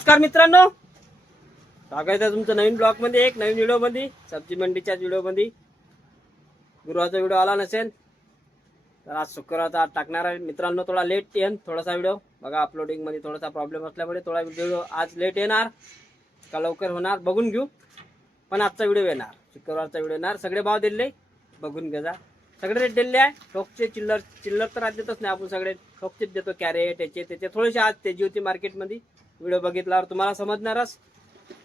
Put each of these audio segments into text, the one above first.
नमस्कार मित्रांनो, स्वागत आहे तुमचं नवीन ब्लॉग मध्ये, एक नवीन व्हिडिओ मध्ये, सब्जी मंडीच्या व्हिडिओ मध्ये. गुरुवारचा व्हिडिओ आला नसेल तर आज शुक्रवारचा टाकणार आहे मित्रांनो. थोडा लेट येईन थोडासा व्हिडिओ, बघा अपलोडिंग मध्ये थोडासा प्रॉब्लेम असल्यामुळे थोडा व्हिडिओ आज लेट येणार का लवकर होणार बघून घेऊ. पण आजचा व्हिडिओ येणार, शुक्रवारचा व्हिडिओ येणार. सगळे भाव दिले बघून घ्या, सगळे रेट दिले आहे. ठोकचे चिल्लर तर आज देतच नाही आपण, सगळे ठोकचेच देतो. कॅरेट याचे त्याचे थोडेसे आज तेजी होती मार्केटमध्ये. व्हिडिओ बघितल्यावर तुम्हाला समजणारच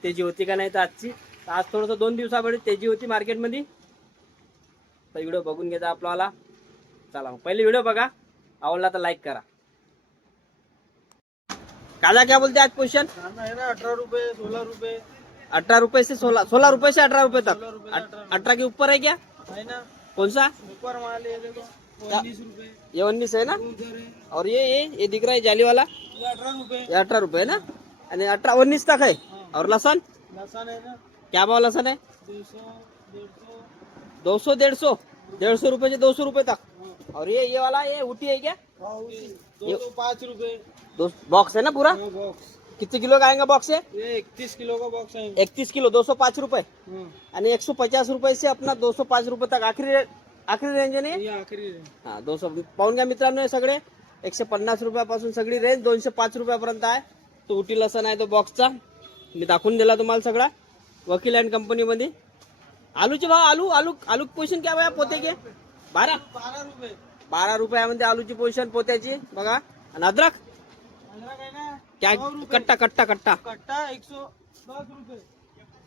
तेजी होती का नाही. तर आजची आज थोडंसं 2 दिवसापूर्वी तेजी होती मार्केटमध्ये. तर व्हिडिओ बघून घ्यायचा आपल्याला. चला मग पहिले व्हिडिओ बघा, आवडला तर लाईक करा. काला क्या बोलते आज पोजिशन? 18 रुपए 16 रुपए 18 रुपए से 16 रुपए से 18 रुपए तक। 18 के ऊपर है क्या? है ना, कौन सा? ऊपर माल है देखो 19 रुपए। ये 19 है ना? उधर है और ये दिख रहा है जाली वाला, ये 18 रुपए। ये 18 रुपए है ना? आणि 18 19 तक है। और लसन लसन है ना, क्या भाव लसन है? 200 150। 200 150 रुपए से 200 रुपए तक। और ये वाला ये ऊटी है क्या? 205 रुपए। दो बॉक्स है ना पूरा? बॉक्स कितने किलो का आएगा बॉक्स है? ये 31 किलो का बॉक्स है। 31 किलो 205 रुपए आणि 150 रुपए से अपना 205 रुपए तक आखरी रेंज आहे. ये आखरी है। हा 200 पाहून घ्या मित्रांनो. हे सगळे 150 रुपयापासून सगळी रेंज 205 रुपयापर्यंत आहे. तो उटी लसण आहे तो बॉक्सचा, मी दाखवून दिला तुम्हाला सगळा. वकील अँड कंपनी मध्ये. आलूचे भाव, आलू पोझिशन क्या भाई पोते के? 12 रुपए 12 रुपयामध्ये आलूची पोझिशन पोत्याची बघा. आणि अद्रक अदरक है ना, क्या? 100 रुपए। कट्टा कट्टा कट्टा कट्टा 110 रुपए।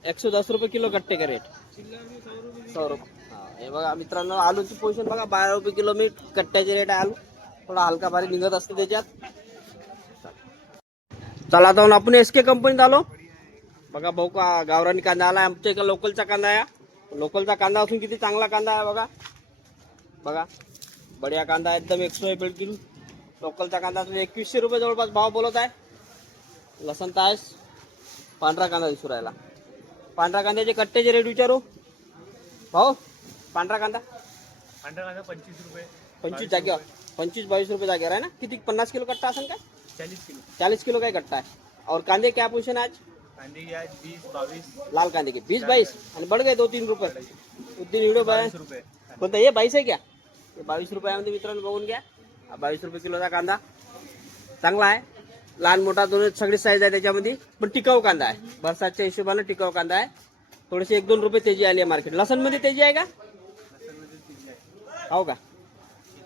110 रुपये किलो कट्टे का रेट. चिल्लर में 100 रुपए। 100 रुपये. हे बघा मित्रांनो, आलूची पोझिशन बघा. 12 रुपये किलो मी कट्ट्याचे रेट आहे. आलू थोडा हलका भारी निघत असते त्याच्यात. चला आता आपण एसके कंपनीत आलो. बघा भाऊ का गावरानी कांदा आला आमच्या एका लोकलचा कांदा आहे. लोकलचा कांदा असून किती चांगला कांदा आहे बघा. बघा बढिया कांदा आहे एकदम. 100 रुपये किलो लोकलचा कांदा असून 2100 रुपये जवळपास भाव बोलत आहे. लसण तास पांढरा कांदा दिसू राहिला. पांढरा कांद्याचे कट्ट्याचे रेट विचारू भाऊ. पांढरा कांदा 25 रुपए। 25 जागेवर 25-22 रुपये जागेवर आहे ना. किती 50 किलो कट्टा असेल काय? 40 किलो। 40 किलो काय कट्टा आहे. और कांदे क्या पोजिशन आज? कांदे आज 20 22 लाल कांदे के 20-22 आणि बढ़ गए 2-3 रुपये. 2-3 व्हिडिओ 22 रुपए। कोणता हे 22 आहे क्या? हे 22 रुपयामध्ये मित्रांनो बघून घ्या. 22 रुपये किलोचा कांदा चांगला आहे. लहान मोठा दोन सगळी साईज आहे त्याच्यामध्ये, पण टिकाऊ कांदा आहे. बरसातच्या हिशोबाने टिकाऊ कांदा आहे. थोडेसे 1-2 रुपये तेजी आली आहे मार्केट. लसण मध्ये तेजी आहे का? हो का?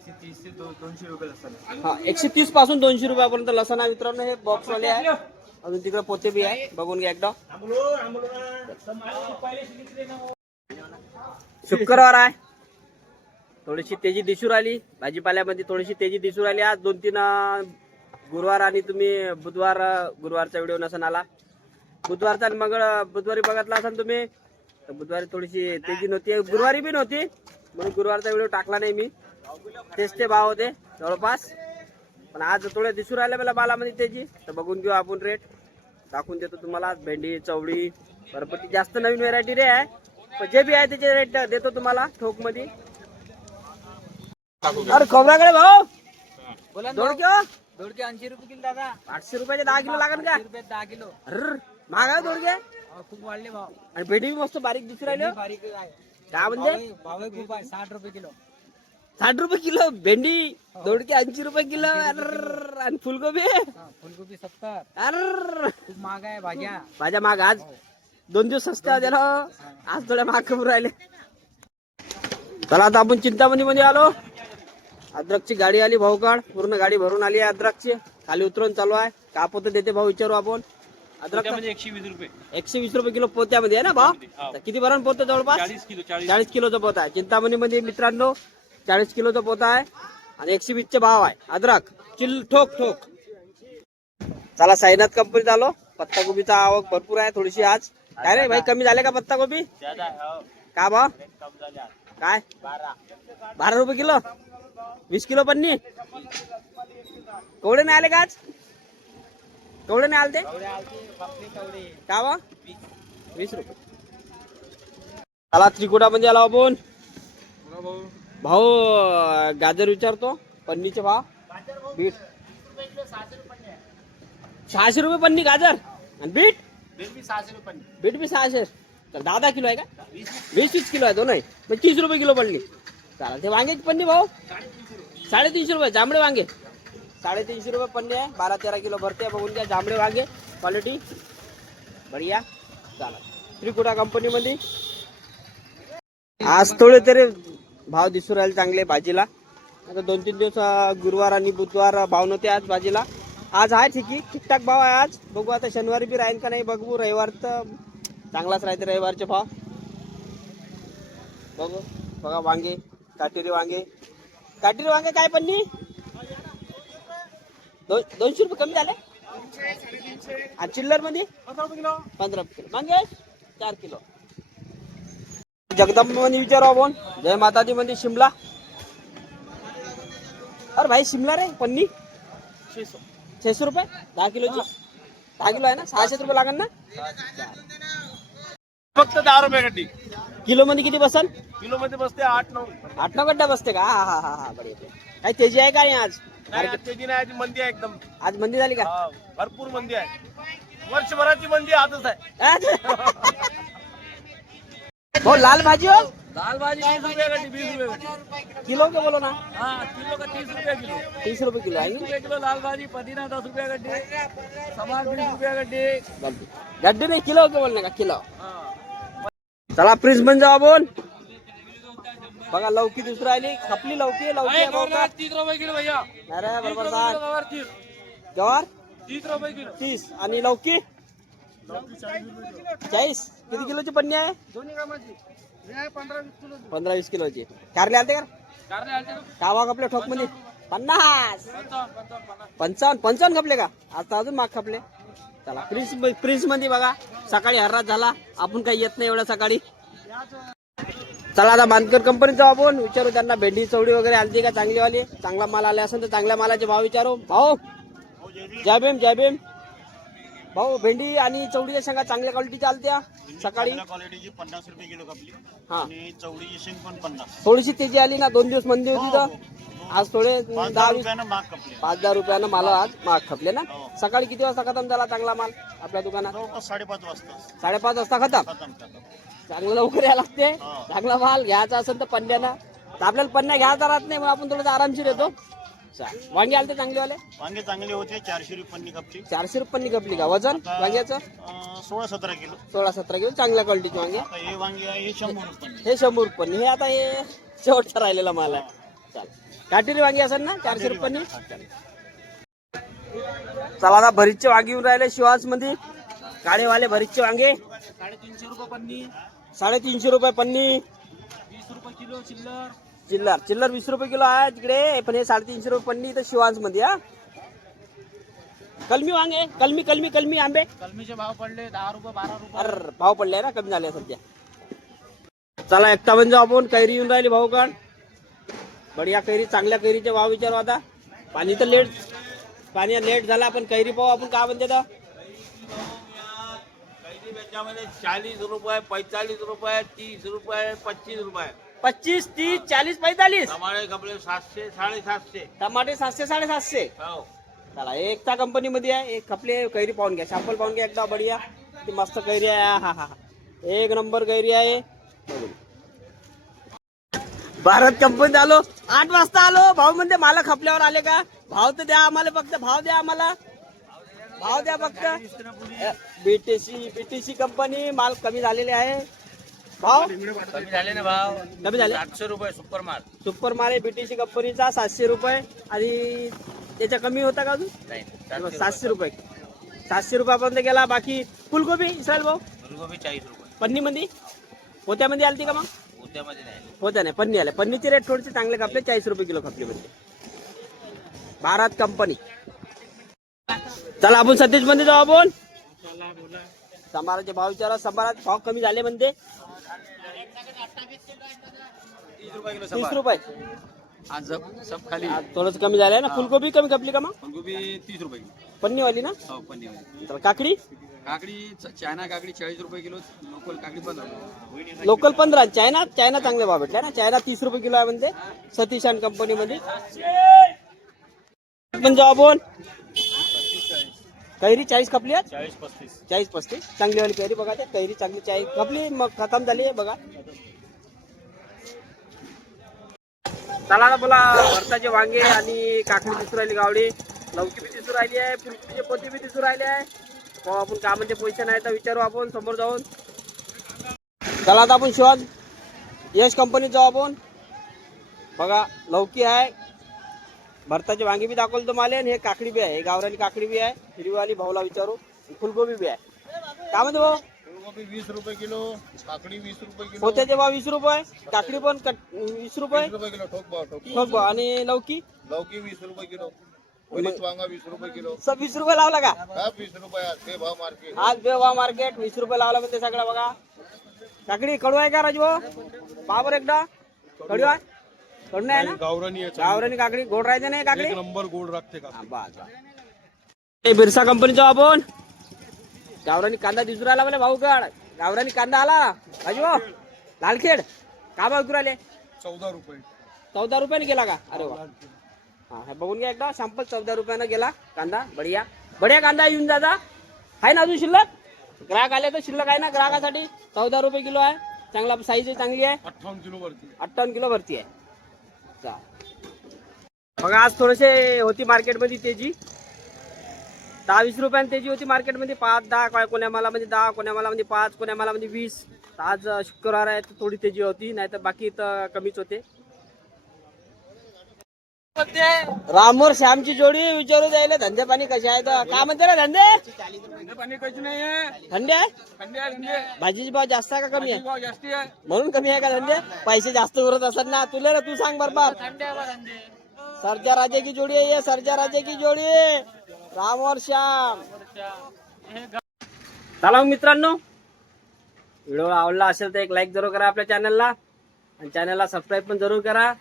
130 से 200 रुपए लसन। हा 130 पासून 200 रुपयापर्यंत लसण आहे मित्रांनो. हे बॉक्स वाले आहे. अजून तिकडे पोते बी आहे, बघून घ्या एकदा. शुक्रवार आहे, थोडीशी तेजी दिसू राहिली भाजीपाल्यामध्ये. थोडीशी तेजी दिसू राहिली आज. 2-3 गुरुवार आणि तुम्ही गुरुवारचा व्हिडिओ नसन आला. बुधवारचा आणि बुधवारी बघितला असाल तुम्ही, तर बुधवारी थोडीशी तेजी नव्हती, गुरुवारी बी नव्हती, म्हणून गुरुवारचा व्हिडिओ टाकला नाही मी. तेच ते भाव होते जवळपास. पण आज थोडे दिसू राहिले मला बालामध्ये तेजी. तर बघून घेऊ आपण रेट, दाखवून देतो तुम्हाला. भेंडी चवळी बरपटी जास्त नवीन व्हेरायटी रे आहे, पण जे बी आहे त्याचे रेट देतो तुम्हाला ठोक मध्ये. अरे खोबराकडे भाऊ बोला. दोडके 80 रुपये किलो दादा. 800 रुपयाचे 10 किलो लागेल का? 10 किलो। अरे महाग आहे दोडके. खूप वाढले भाव. आणि भेंडी बी मस्त बारीक दिसू राहिले. बारीक आहे काय म्हणजे भाव खूप आहे. 60 रुपये किलो। 60 रुपये किलो भेंडी. दोडके 80 रुपये किलो. अरे आणि फुलगोबी फुलगोबी 70। अरे खूप महाग आहे भाज्या. भाज्या महाग. आज 2 दिवस सस्त्या होत्या ना, आज थोड्या महाग करून राहिले. चला आता आपण चिंतामणी मध्ये आलो. अद्रकची गाडी आली भाऊ काढ. पूर्ण गाडी भरून आली आहे अद्रकची. खाली उतरून चालू आहे. का पोते देते भाऊ विचारू आपण. अद्रक 120 रुपये। 120 रुपये किलो पोत्यामध्ये आहे ना भाऊ. तर किती भरण पोतं जवळपास? 40 किलोचा पोता आहे चिंतामणी मध्ये मित्रांनो. 40 किलोचा पोता आहे आणि 120 चे भाव आहे. अद्रक ठोक ठोक. चला साईनाथ कंपनीत आलो. पत्ताकोबीचा आवक भरपूर आहे थोडीशी आज. काय रे भाई, कमी झाले का पत्ताकोबी? का भाव काय? 12 रुपये किलो. 20 किलो पन्नी. कवडे नाही आले का आज? कवडे नाही आले ते का बा? 20 रुपये. चला त्रिकुटामध्ये आला आपण. भाऊ गाजर विचारतो. पन्नीचे भाव बीट 600 रुपये पन्नी गाजर. आणि बीट बीट बी 600 रुपये पन्नी. बीट बी 600. तर 10 किलो आहे का? 20 किलो आहे दोन आहे. मग 30 रुपये किलो पडली. चालेल. ते वांग्याची पन्नी भाऊ 350 रुपये. जांभळे वांगे 350 रुपये पन्नी आहे. 12-13 किलो भरते. बघून घ्या जांभळे वांगे क्वालिटी बढिया. चालेल. त्रिकुटा कंपनीमध्ये आज थोडे तरी भाव दिसू राहिले चांगले भाजीला. आता 2-3 दिवस गुरुवार आणि बुधवार भाव नव्हते आज भाजीला. आज आहे ठीकठाक भाव आहे आज. बघू आता शनिवारी बी राहील का नाही बघू. रविवार तर चांगलाच राहते रविवारचे भाव. बघू बघा वांगे काटेरी वांगे काय पन्नी 200 रुपये कमी झाले. आणि चिल्लर मध्ये 15 रुपये मागे 4 किलो. जगदंब मध्ये विचारू आपण. जय माता दी मध्ये शिमला. अरे भाई शिमला रे पन्नी 600 रुपये 10 किलोची. 10 किलो आहे ना 600 रुपये लागेल ना. फक्त 10 रुपये गड्डी. किलो मध्ये किती बसल? किलो मध्ये बसते 8-9. 8-9 गड्डा बसते का? हा बढिया. काही तेजी आहे का नाही आज? नाही आज तेजी नाही, आज मंदी आहे एकदम. आज मंदी झाली का? हा, भरपूर मंदी आहे. वर्षभराची मंदी आजच आहे. हो लाल भाजी हो दाल भाजी 20 रुपये गड्डी. 20 रुपये गड्डी. किलो के बोलो ना. हाँ किलो का 30 रुपये किलो. 30 रुपये किलो 30 आहे. रुपये किलो लाल भाजी. पुदीना 10 रुपये गड्डी. समार 20 रुपये गड्डी. गड्डी नाही किलो के बोलणे का किलो. हाँ. चला फ्रीज मध्ये जाऊ आपण. बघा लौकी दुसरी आली. खपली लौकी आहे भाऊ का? 30 रुपये किलो भैया. अरे बरोबर सांग. गवार 30. गवार 30 रुपये किलो. 30 आणि लौकी 40. किती किलोची पन्नी आहे? दोन्ही कामाची 15-20 किलो. 15-20 किलोची. कारले आलते का? कारले आलते ना. का भाव खपले ठोक मध्ये? 50. 55. 55 खपले का? आता अजून माग खपले. चला फ्रीज मध्ये बघा. सकाळी हर्रात झाला. आपण काही येत नाही एवढ्या सकाळी. चला आता मानकर कंपनीत जाऊ आपण. विचारू त्यांना भेंडी चवडी वगैरे आलती का चांगली वाली. चांगला माल आले असेल तर चांगल्या मालाचे भाव विचारू. भाऊ जय भीम भाऊ. भेंडी आणि चवडीच्या शेंगा चांगल्या क्वालिटीच्या आलत्या सकाळी. क्वालिटीची 50 रुपये किलो कापली. हा आणि चवडीची शेंग पण 50. थोडीशी तेजी आली ना. 2 दिवस मंदी होती तर आज थोडे 5-10 रुपयानं महाग कापले. 5,000 रुपयानं माल आज महाग खपले ना. सकाळी किती वाजता खतम झाला चांगला माल आपल्या दुकानात? जवळपास 5:30 वाजता 5:30 वाजता खतम. खतम. चांगलं लवकर यायला लागते. चांगला माल घ्यायचा असेल तर पन्न्यानं. तर आपल्याला पन्न्या घ्यायचा राहत नाही मग आपण थोडंसं आरामशीर येतो. वांगे आलते चांगले वाले. वांगे चांगले होते. 400 रुपये पन्नी कापली. 400 रुपये पन्नी खपली का? वजन वांग्याचं 16-17 किलो. 16-17 किलो चांगल्या क्वालिटीचे वांगे. आता हे वांगे आहे हे 100 रुपये पन्नी. हे 100 रुपये पन्नी. हे आता हे शेवटचा राहिलेला माल आहे. चालेल. काटेरी वांगी असेल ना 400 रुपये पन्नी. चला आता भरीतचे वांगे येऊन राहिले शिवास मध्ये. काळेवाले भरीतचे वांगे 350 रुपये पन्नी. 350 रुपये पन्नी. 20 रुपये किलो चिल्लर. चिल्लर 20 रुपये किलो आहे तिकडे. पण हे 350 रुपये पन्नी इथं शिवांश मध्ये. हा कलमी वांगे कलमी आंबे. कलमीचे भाव पडले 10 रुपये 12 रुपये. अरे भाव पडले ना कमी झाले सध्या. चला एकटा म्हणजे आपण. कैरी येऊन राहिली भाऊ काढ. बढिया कैरी. चांगल्या कैरीचे भाव विचारू आता. पाणी लेट झाला पण कैरी पाहू आपण काय म्हणते तर. त्याच्यामध्ये 40 रुपये 45 रुपये 30 रुपये 25 रुपये. 25, 30, 40, 45. टमाटे कपडे 700 750. टमाटे 700 750. हो. चला एकता कंपनी मध्ये आहे. एक खपले कैरी पाहून घ्या. सॅम्पल पाहून घ्या एकदा. बढिया ती मस्त कैरी आहे. हा एक नंबर कैरी आहे. भारत कंपनीत आलो. 8 वाजता आलो. भाऊ म्हणते मला खपल्यावर आले का? भाव तर द्या आम्हाला. फक्त भाव द्या आम्हाला. भाव द्या फक्त. बीटीसी कंपनी माल कमी झालेले आहे. भाव कमी झाले ना भाव. कमी झाले. 700 रुपये सुपर माल. सुपर माल आहे बीटीसी कंपनीचा 700 रुपये. आणि त्याच्या कमी होता का अजून? नाही 700 रुपये. 700 रुपयापर्यंत गेला. बाकी फुलगोबी इस्रायल भाऊ फुलगोबी 40 रुपये. पन्नीमध्ये पोत्यामध्ये आलती का मग? उद्यामध्ये नाही. होत्या नाही पन्नी आल्या. पन्नीचे रेट थोडेसे चांगले खपले. 40 रुपये किलो खपले म्हणजे. भारत कंपनी. चला आपण सतीश मध्ये जाऊ आपण. संभाराचे भाव विचारा. संभाराचे भाव कमी झाले म्हणते. 30 रुपये. आज सब खाली. आज थोडंसं कमी झालंय ना. फुलगोबी कमी खपली का मग? फुलगोबी 30 रुपये. पन्नीवाली ना. हो पन्नीवाली. तर काकडी चायना काकडी 40 रुपये किलो. लोकल काकडी 15 रुपये. लोकल 15. चायना चांगले भाव भेटले ना. चायना 30 रुपये किलो आहे म्हणते सतीश अँड कंपनी मध्ये. पण जाऊ आपण कैरी 40 खपली आहेत 40-35. 40-35 चांगली वाली कैरी बघा ते कैरी चांगली 40 खपली मग खतम झाली आहे बघा. चला आता बोला भरताचे वांगे आणि काकडी दिसू राहिली गावडी लवकी बी दिसू राहिली आहे फुलकोबीचे पोती बी दिसू राहिले आहे. पाहू आपण का म्हणजे पैसे नाही तर विचारू आपण समोर जाऊन. चला आता आपण शोध यश कंपनीत जाऊ आपण. बघा लवकी आहे भरताचे वांगे बी दाखवलं तुम्हाला आणि हे काकडी बी आहे हे गावरानी काकडी बी आहे हिरवीवाली भाऊला विचारू फुलगोबी बी आहे. काय म्हणते भाऊ फुलगोबी 20 रुपये किलो, काकडी 20 रुपये किलो. पोत्याचे भाव 20 रुपये काकडी पण 20 रुपये 20 रुपये किलो ठोक भाव ठोक. ठोक भाव. आणि लवकी लौकी 20 रुपये किलो. वरीच वांगा 20 रुपये किलो. सब 20 रुपये लावला का का 20 रुपये आज ते भाव मार्केट. आज बेवा मार्केट 20 रुपये लावला म्हणते सगळं बघा. काकडी कडू आहे का राजभाऊ पावर एकदा कडू आहे कडू नाही ना गावरानी गावरानी काकडी गोड राहते नाही काकडी नंबर गोड राखते का. हा, बस बस. बिरसा कंपनीचा आपण गावरानी कांदा दिसू राहिला मला भाऊ गड गावरानी कांदा आला राजभाऊ लालखेड का भाव विकू राहिले 14 रुपये. 14 रुपयाने गेला का अरे वा. हा हे बघून घ्या एकदा सॅम्पल 14 रुपयानं गेला कांदा बढिया बढिया कांदा येऊन जाता आहे ना अजून शिल्लक ग्राहक आले तर शिल्लक आहे ना ग्राहकासाठी 14 रुपये किलो आहे चांगला साईज चांगली आहे 58 किलो वरती. 58 किलो भरती आहे. चा. बघा आज थोडेसे होती मार्केटमध्ये तेजी 10-20 रुपयाने तेजी होती मार्केटमध्ये 5-10 कोण्या मालामध्ये 10 कोण्या मालामध्ये 5 कोण्या मालामध्ये 20. आज शुक्रवार आहे तर थोडी तेजी होती नाही तर बाकी तर कमीच होते. रामोर श्यामची जोडी विचारू द्यायला धंदे पाणी कसे आहेत काय म्हणते रे धंदे पाणी काहीच नाही आहे थंडे आहे थंडे भाजीची भाव जास्त आहे का कमी आहे भाव जास्ती आहे म्हणून कमी आहे का धंदे पैसे जास्त उरत असतात ना तुला रे तू सांग बरोबर. सरजा राजे की जोडी आहे ये सरजा राजे की जोडी राम और श्याम. चला मग मित्रांनो व्हिडिओ आवडला असेल तर एक लाईक जरूर करा आपल्या चॅनलला आणि चॅनलला सबस्क्राईब पण जरूर करा.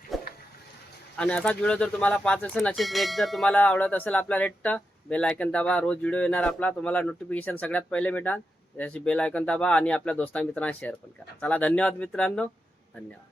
आणि असाच व्हिडिओ जर तुम्हाला पाच असेल असेच रेट जर तुम्हाला आवडत असेल आपला रेट बेल आयकन दाबा रोज व्हिडिओ येणार आपला तुम्हाला नोटिफिकेशन सगळ्यात पहिले भेटाल. जशी बेल आयकन दाबा आणि आपल्या दोस्तां मित्रांना शेअर पण करा. चला धन्यवाद मित्रांनो धन्यवाद.